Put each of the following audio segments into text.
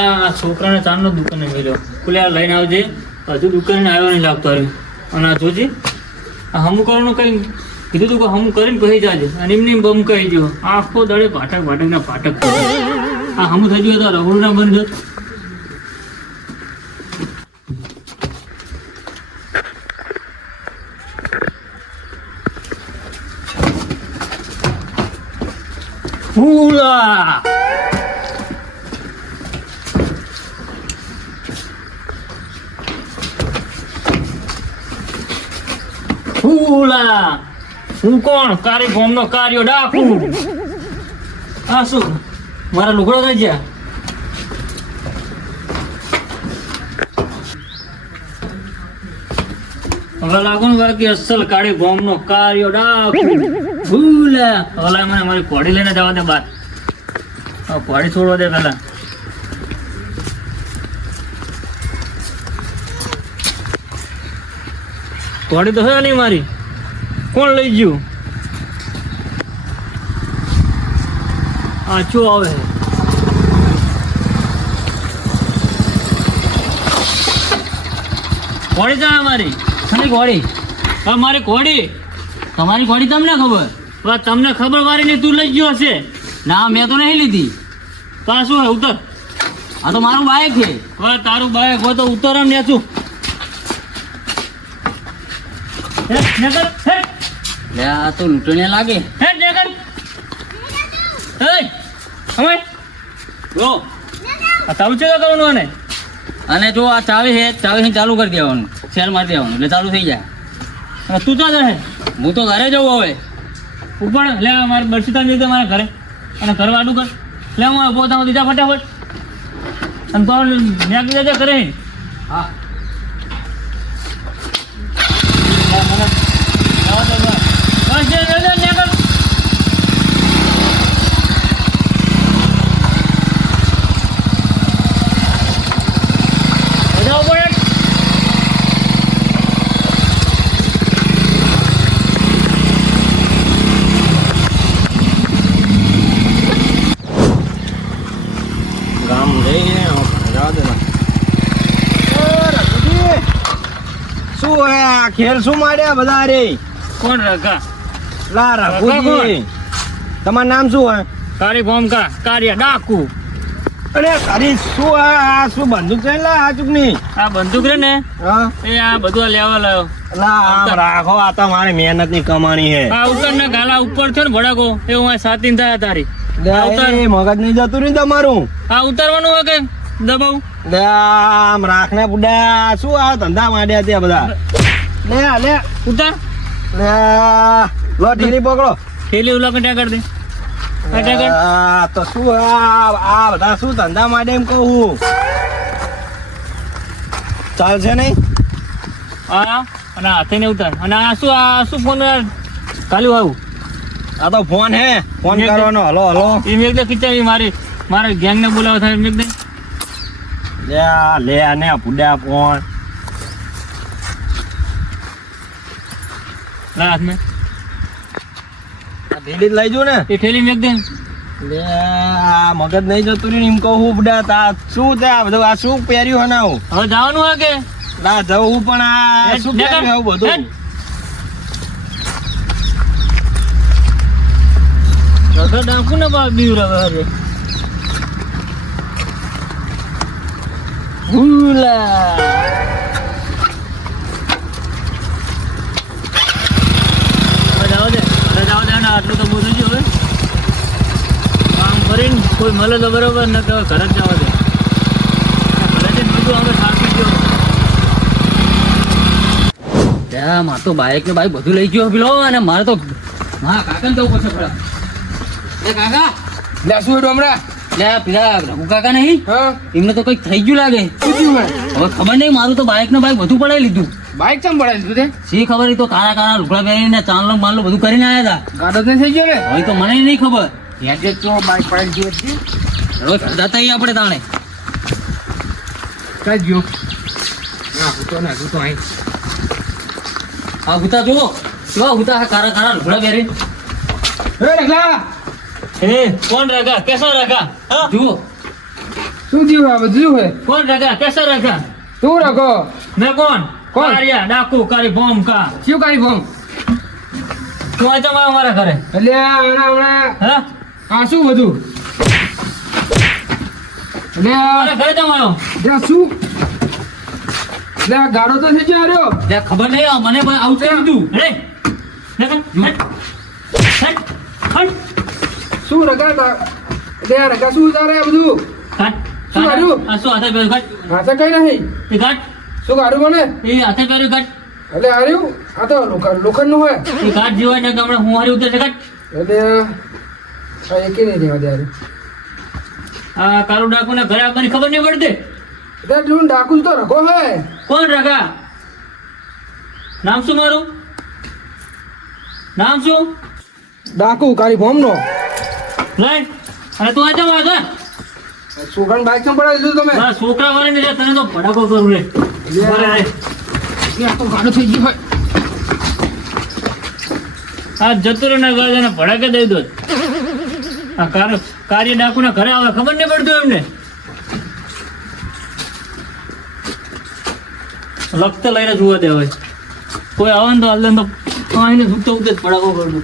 આ છોકરાને ચાંદનો દુકાને મળ્યો પેલે આ લઈને આવજે હજુ દુકાને આવ્યો નહીં લાગતો આવ્યો અને આ જોજે આ હમું કરવાનું કંઈ કીધું તું કે હમું કરીને કહી જાજે અને એમને બમ કહી ગયો આખો દડે પાટક પાટકના પાટક આ હમું થઈ ગયું તો રહોડ ના બની જત ફૂલા ફૂલા હું કોણ કારી ગોમનો કાર્યો ડાકુ આ શું મારા લુગડો થઈ ગયા હવે લાગુ ને બાકી અસલ કાળી ગોમનો કાર્યો ડાકુ ફૂલા હવે મને મારી કોડી લઈને જવા દે બાર કોડી છોડવા દે પેલા કોડી તો હે નહીં મારી કોણ લઈ ગયું આ શું આવે ઘોડી જાય મારી તમારી ઘોડી હા મારી ઘોડી તમારી ઘોડી તમને ખબર તમને ખબર મારી નહીં તું લઈ ગયો હશે ના મેં તો નહીં લીધી તો શું હે ઉતર આ તો મારું બાઇક છે તારું બાઇક હોય તો ઉતર ને તું આ તો લૂંટણીયા લાગે ચાલુ છે કરવાનું અને જો આ ચાવી છે ચાવી ચાલુ કરી દેવાનું સેલ મારી દેવાનું એટલે ચાલુ થઈ જાય તું ક્યાં રહે હું તો ઘરે જવું હવે ઉપર લે મારે બરસીતા જઈ દે મારા ઘરે અને ઘર વાડું કર લે હું પોતાનું દીધા ફટાફટ અને તો મેં જજે કરે હા ખેલ શું માર્યા બધા રે કોણ રઘા લા રઘુજી તમારું નામ શું હે કારી ભોમકા કારિયા ડાકુ અરે કારી શું આ શું બંદૂક છે લા આ ચૂકની આ બંદૂક રે ને હા એ આ બધું લેવા લાયો લા આમ રાખો આ તો મારી મહેનત ની કમાણી હે આ ઉતર ને ગાલા ઉપર છે ને ભડાકો એ હું સાતીન થાય તારી ઉતર મગજ નહીં જતું ને તમારું આ ઉતરવાનું હોય કે દબાવ આમ રાખને બુડા શું આ ધંધા માંડ્યા ત્યાં બધા લે લે ઉતાર લે લો ઢીલી પકડો થેલી ઉલા કટા કર દે તો શું આ બધા શું ધંધા માંડે એમ કહું ચાલશે નહીં હા અને હાથે ને ઉતાર અને આ શું ફોન ચાલુ આવું આ તો ફોન હે ફોન કરવાનો હલો હલો એ મેં ખીચાવી મારે ગેંગ ને બોલાવો થાય મેં લે ને પુડા ફોન હાથ મેં થેલી લઈ જો ને એ થેલી મેં દે લે આ મગજ નહીં જતું ને એમ કહું બુડા તા શું તે આ બધું આ શું પહેર્યું હનાવું હવે જવાનું હોય કે ના જવું પણ આ શું પહેર્યું આવું બધું ડાકુ ને બીવ હવે આટલું તો બોલું છું હવે આમ ફરીને કોઈ મળે તો બરોબર ને તો ઘરે જ જવા દે ઘરે જ બધું અમે થાકી ગયો મારે તો બાઇક ને બાઇક બધું લઈ ગયો પેલો અને મારે તો હા કાકા ને જવું પડશે ખરા એ કાકા લે શું હમણાં લે પેલા રઘુ કાકા નહીં એમને તો કંઈક થઈ ગયું લાગે હવે ખબર નહીં મારું તો બાઇક ને બાઇક બધું પડાવી લીધું બાઇક ચમ પડાવી લીધું તે શી ખબર તો કાળા લુગડા પહેરીને ચાંદલો માનલો બધું કરીને આવ્યા હતા ગાડો નહીં થઈ ગયો ને હવે તો મને નહીં ખબર યાદ તો બાઇક પડાવી ગયો છે હવે જતા આપણે તાણે કઈ ગયો ના હું તો અહીં હા હુતા જુઓ કેવા હુતા કાળા લુગડા પહેરી એ રગલા એ કોણ રગા કેસો રગા હા જુઓ શું થયું આ બધું હે કોણ રખા કેસર રખા શું રાખો મેં કોણ કોણ? કારિયા ડાકુ કારી બોમ્બ કા શું કરી ફોન તું આ તમારા મારા ઘરે એટલે હમણાં હા આ શું બધું એટલે મારા ઘરે તમારો ત્યાં શું એટલે આ ગાડો તો થઈ ગયો રહ્યો લે ખબર નહીં આ મને પણ આવું કરી દીધું રે શું રગા એટલે આ રગા શું ઉતારે આ બધું શું કર્યું? આ શું હાથે પહેર્યું ઘટ હાથે કઈ નહીં એ ઘટ શું ગાડું મને એ હાથે પહેર્યું ઘટ એટલે આ રહ્યું આ તો લોખંડ નું હોય એ ઘાટ જેવા ને હમણાં હું હારી ઉતરશે ઘટ એટલે આ એકે નહીં રહેવા દે આ કાળું ડાકુ ને ઘરે આવવાની ખબર નહીં પડતી એટલે તું ડાકુ તો રખો હે કોણ રખા નામ શું મારું નામ શું ડાકુ કારી ફોમ નો લઈ અને તું આ જવા આગળ સુગંધ બાઈક માં પડાવી દીધું તમે મારા છોકરા વાળા ને તને તો ભડાકો કરું રે બોલે રે. આ તો ગાડો થઈ ગયો હોય આ જતો રહ્યો ને ગાજ એને ભડાકે દઈ દો આ કાર્ય ડાકુ ને ઘરે આવે ખબર નહીં પડતું એમને લખત લઈને જોવા દે હોય કોઈ આવે ને તો હાલ તો આઈને છૂટતો ઉતે જ ભડાકો કરું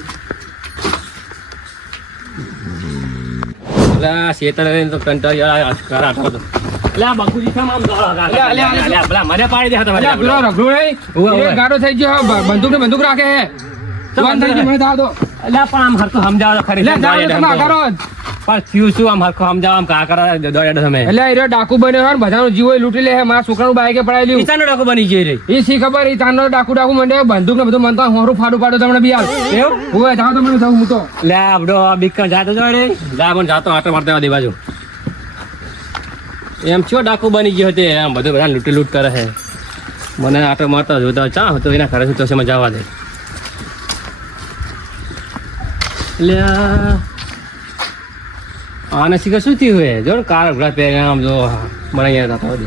એટલે આ શેતર તો કંટાળી કરાતો હતો એટલે આ બાપુજી કેમ આમ દોડા પેલા મને પાડી દે એટલે આ પેલો રઘડો નહીં ઉવ્વ, ઉવ્વ. એ ગાડો થઈ ગયો બંદૂક ને બંદૂક રાખે હે બંધ થઈ ગયું મને થાવ દો એટલે પણ આમ હરખું સમજાવો તો ખરી એટલે જાઓ ને તમે આ કરો જ. પણ થયું શું આમ હરખું સમજાવો આમ કા કરે દોડ્યા તમે એટલે એ રહ્યો ડાકુ બન્યો હોય ને બધાનો જીવ એ લૂંટી લે હે મારા છોકરાનું બાઈકે પડાવી લ્યું પિતાનો ડકો બની ગયો રે એ શી ખબર એ તાનો ડાકુ મંડે બંદૂક ને બધું મનતા હોરું ફાડું ફાડું તમને બી આવ એવું હોય જાઓ તો મને જાઉં હું તો લે આપડો બીક જાતો જો રે જા પણ જાતો આટો મારતા દે બાજુ એમ છો ડાકુ બની ગયો તે આમ બધું બધા લૂંટી લૂંટ કરે છે મને આટો મારતા જોતા ચા હતો એના ઘરે તો છે જવા દે લે આને શીખર શું થયું હે જો ને કાર ઘોડા પહેરે આમ જો મને અહીંયા થતા દે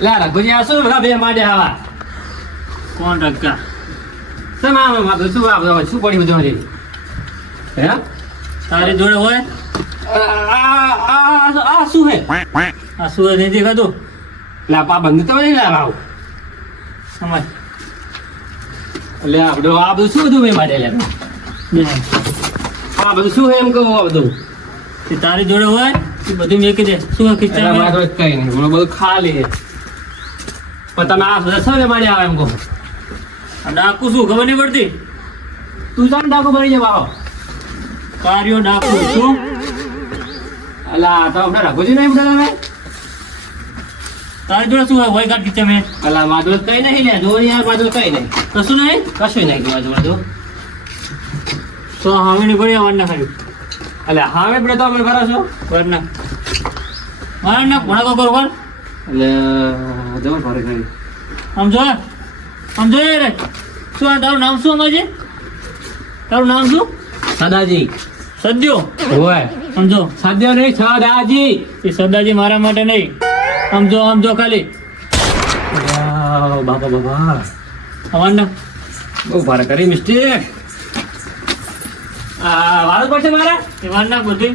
લે રઘુજી આ શું બધા બે માડે આવા કોણ રખા શું આમ શું આ શું પડી બધું હરી હે તારી જોડે હોય આ શું હે આ શું નથી દેખાતું લે પા બંધ તો નહીં લાવ આવું સમજ એટલે આપડે આ બધું શું બધું મેં માટે લે આ બધું શું હે એમ કહું આ બધું તે તારી જોડે હોય એ બધું મેકી દે શું એટલે ખીચા મારે તો કઈ નહીં બોલો બધું ખાલી છે. પણ તમે આ બધા શું મારે આવે એમ કહો ડાકુ શું ખબર નહીં પડતી તું જાણ ડાકો બની જવા આવો કાર્યો ડાકુ શું એટલે આ તો આપણે રઘુજી નહીં બધા તમે તારી જોડે શું હોય ઘાટ ખીચા મેં એટલે મારા જોડે કઈ નહીં લે જો યાર મારા જોડે કઈ નહીં કશું નહીં કશું નહીં જોવા જોડે જો તો હવે ની પડી વાર ના ખાયું એટલે હા મેં તો અમે કરો છો વાર ના મારે ના ભણાકો કરો વાર એટલે જો ફરે કરી આમ જો રે શું આ તારું નામ શું અમારે તારું નામ શું સદાજી સદ્યો હોય સમજો સદ્યો નહીં સદાજી એ સદાજી મારા માટે નહીં સમજો ખાલી બાપા બાપા અવાર ના બહુ ભારે કરી મિસ્ટેક વાળો પડશે મારે એ વાર ના બધી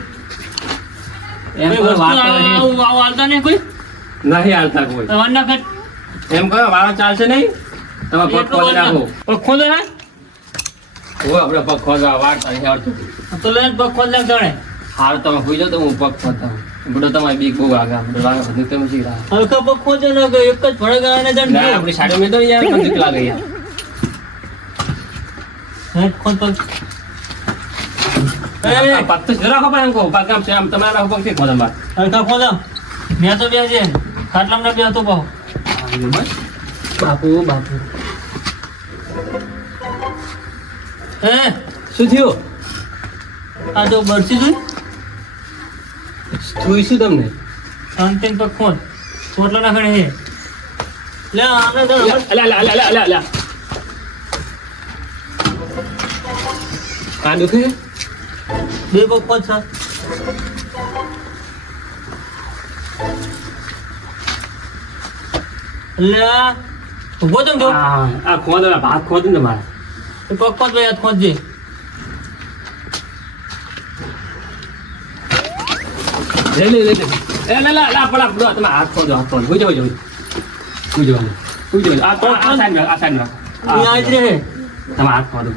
એમ કોઈ કહો વસ્તુ વાત આવું હાલતા નહીં કોઈ નહીં હાલતા કોઈ વાર ના કર એમ કહો વાળો ચાલશે નહીં તમે પગ ખોલી નાખો પગ ખોલે ના હોય આપણે પગ ખોદવા વાળતા નહીં આવડતું તો લે પગ ખોલ નાખ જાણે હાલ તમે હોઈ જાઓ તો હું પગ ખોદતા બધો તમારી બીક બહુ આગળ લાગે બધું તમે શીખા હલકા પગ ખોજે ના ગયો એક જ ભડક આને જાણ ના આપણી સાડી મેં તો યાર મને બીક લાગે યાર હેડ ખોલ પગ આ પગ તો જરા ખબર એમ કહો પગ આમ છે આમ તમારા પગ થી ખોદવા માર હલકા ખોલ મેં તો બે છે ખાટલામાં બે હતો પાહો બાપુ બાપુ હે શું થયું આ જો બરસી જોઈ જોઈશું તમને અંતિમ પગ ખોલ ચોટલા ના ખડે હે લે આને તો અલ્યા આ દુખે બે પગ ખોલ સર લે ઉભો તો જો આ ખોદો ભાત ખોદ ને મારે પગ પગ યાદ ખોદજે. લે એ લા પડા પડા તમે હાથ ખોદો ભૂજો આ સાઈડ અહીંયા જ રહે. તમે હાથ ખોદો.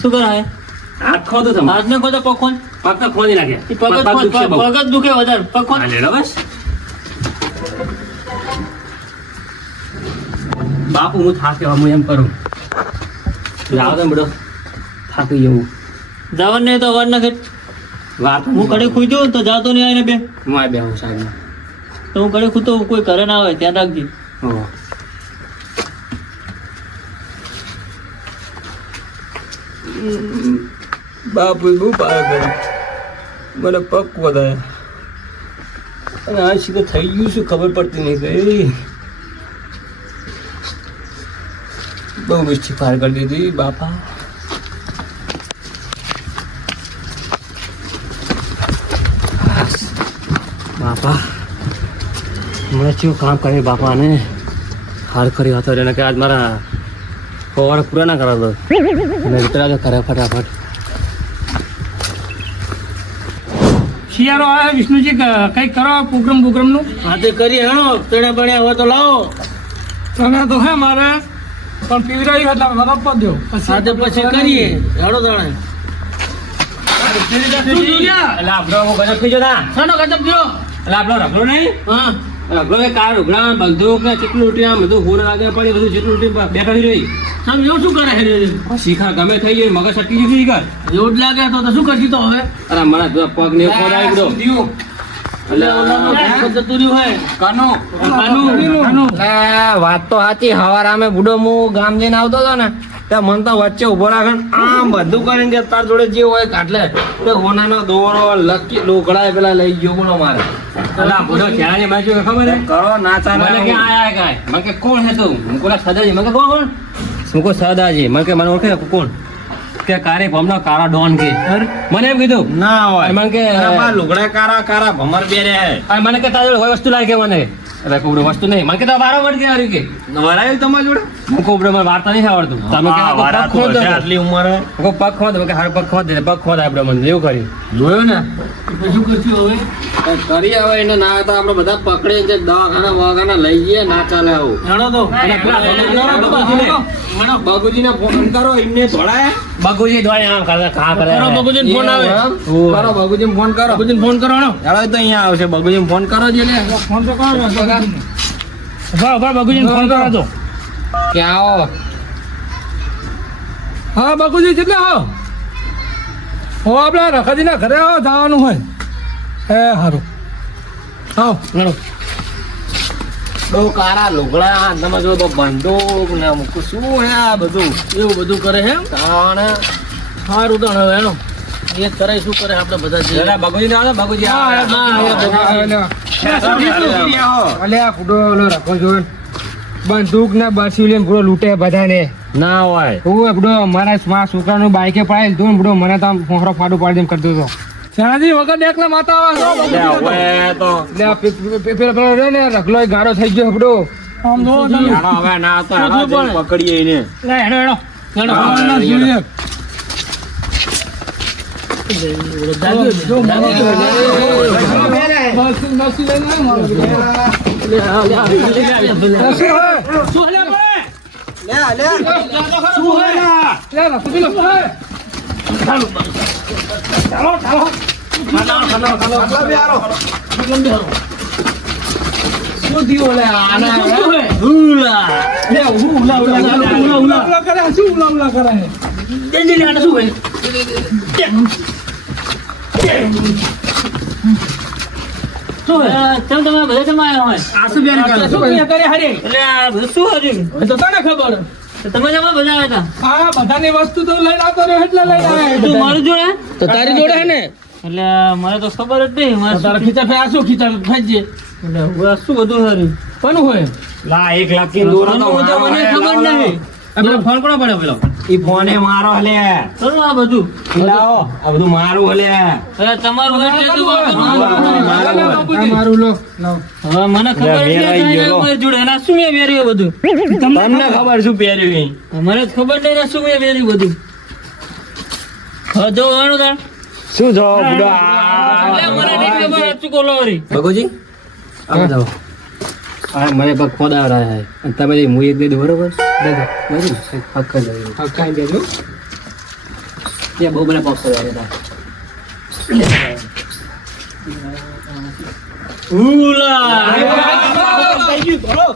શું કરાય? હાથ ખોદો તમે. હાથને ખોદો, પગ ખોદ. પગ તો ખોદી નાખે. એ પગ જ ખોદ, પગ જ દુખે વધારે. પગ ખોદ. હા, લે લો બસ. બાપુ હું થાકે હું એમ કરું. જાવ તો બધો થાકી જવું. જવાનું નહીં તો અવાજ ના ખેંચ. વાત હું કડે ખુઈ દઉં તો જાતો નહીં આવીને બે. હું આ બે હું સાહેબ. તો હું કડે ખુતો કોઈ ઘરે ના આવે, ધ્યાન રાખજે. હો. બાપુ બહુ પાર કરે મને પગ વધારે અને આ શીખર થઈ ગયું શું ખબર પડતી નહીં કઈ બહુ મિસ્ટી ફાર કરી દીધી બાપા. બાપા મને શું કામ કર્યું બાપાને હાર કર્યો હતો એને કે આજ મારા પવાર પૂરા ના કરાવો અને વિતરા તો કરે ફટાફટ. શિયાળો આવે વિષ્ણુજી કઈક કરો પ્રોગ્રામ નું. હા તે કરીએ. હેણો ચણા બણ્યા હોય તો લાવો. તને તો હે મારે પણ પીવડાવી એટલે મને આપવા દો. સાથે પછી કરીએ. હેડો તાણે. એટલે આપણો ગજબ થઈ ગયો ના શાનો ગજબ થયો? એટલે આપણો રગડો નહીં હા. રગડો એ કાર ઉઘડા બધું કે કેટલું લૂટી આમ બધું હોર લાગે પડી બધું જેટલું લૂટી બેઠા રહી સાહેબ એવું શું કરે છે? શીખા ગમે થઈ ગઈ મગજ સટકી ગયું શીખર. એવું જ લાગે તો શું કરશી તો હવે? અરે મને પગ ને ખોદ આવી બધો એટલે ઓલાનો પગ જતું રહ્યું હોય. કાનું. વાત તો સાચી. હવાર અમે બુડો હું ગામ જઈને આવતો હતો ને ત્યાં મન તો વચ્ચે ઉભો રાખે આમ બધું કરીને કે તાર જોડે જે હોય કાટલે તો હોનાનો દોરો લકી લોકડા પેલા લઈ ગયો બોલો મારે. અલા બધો ક્યારે મેં શું ખબર હે કરો ના ચાલે મને કે આયા કાય મને કે કોણ હે તું હું કોલા સદાજી મને કે કોણ હું કો સદાજી મને કે મને ઓળખે કોણ કે કારે ભમનો કારા ડોન કે મને એમ કીધું ના હોય મને કે લુગડા કારા કારા ભમર બેરે મને કે તારે હોય વસ્તુ લાગે મને એટલે કોબડો વસ્તુ નહીં મને કે તો બારો વડ કે આવી કે વરાયું તમારા જોડે હું કોબડો મને વાર્તા નહીં આવડતું તમે કે પગ ખોદ આટલી ઉંમરે પગ ખોદ કે હાર પગ ખોદ પગ ખોદ આપણે મને એવું કર્યું જોયું ને શું કરશું હવે? કરી હવે એને ના તો આપણે બધા પકડી છે દવાખાના વવાખાના લઈ જઈએ ના ચાલે આવું. હેડો તો. અને પેલા બાબુજીને ફોન કરો એમને ધોળાય બગુજી દોડે આમ કરે ખા કરે કરો બગુજીને ફોન આવે. કરો બાબુજીને ફોન કરો બગુજીને ફોન કરો. હેડો. હેડો તો અહીંયા આવશે બાબુજીને ફોન કરો છે ને ફોન તો કરો બગુજીને ફોન કરો તો. ક્યાં આવો હા બગુજી કેટલે આવો? હો આપણે રખાજીના ઘરે આવો જવાનું હોય. એ સારું આવો. હેડો. બહુ કારા લુગડા તમે જો તો બંદૂક ને અમુક શું હે આ બધું એવું બધું કરે છે એમ? તાણે સારું તો હવે હેડો. એ જ કરે શું કરે આપણે બધા જઈએ. જરા બગુજી ના આવે બગુજી આવે અલ્યા ફૂટો ઓલો રાખો જો બંદૂક ને બસી લઈને પૂરો લૂંટે બધાને. ના હોય હું બડો મારા છોકરાનું બાઈકે પાડેલ તું બડો મને તો આમ ફોંફરો ફાડું પાડી દેમ કરતો હતો. શાણાજી વગર એકલા માતા આવે હવે તો પેલો રે ને રગલો ગારો થઈ ગયો બડો. આમ જો હેડો હવે ના તો હેડો જઈને પકડીએ એને હેડો હેડો હેડો હા, જોઈએ. ચલ તમે બધા જમાયા હોય. એટલે આ બધું શું હતું? તો તમે જમા બધા આવ્યા હતા. બધાની વસ્તુ તો લઈને આવતો રહ્યો એટલે લઈને આવ્યા. તું મારું જોડે? તો તારી જોડે હે ને એટલે મને તો ખબર જ નહીં. મારે તારા ખીચા ફે આ શું ખીચા ફેંચજે. એટલે હું આ શું બધું સારું કોનું હોય? લા 1 લાખ ની દોરો તો મને ખબર નહીં. પેલો ફોન કોનો પડ્યો પેલો ઈ ફોને મારો હલે ચલો આ બધું લાવો આ બધું મારું હલે અરે તમારું હોય એટલે તો આ મારું લો હવે મને ખબર લે, છે વેરાઈ ગયો. કે જોડે એના શું મેં વેર્યું બધું તમને ખબર શું પહેર્યું મને જ ખબર નહીં ને શું મેં વેર્યું બધું હવે જો વાળું તાર શું જો બુડો એટલે મને નહીં ખબર હતું કોલો વળી. ભગુજી આવો જાઓ આ મને પગ ખોદા રહ્યા છે અને તમે હું એક દે દો બરોબર દે દો બરોબર હક જ દે હકાઈ દેજો ત્યાં બહુ બધા પક્ષો રહ્યા ઉલા થઈ ગયું, બોલો.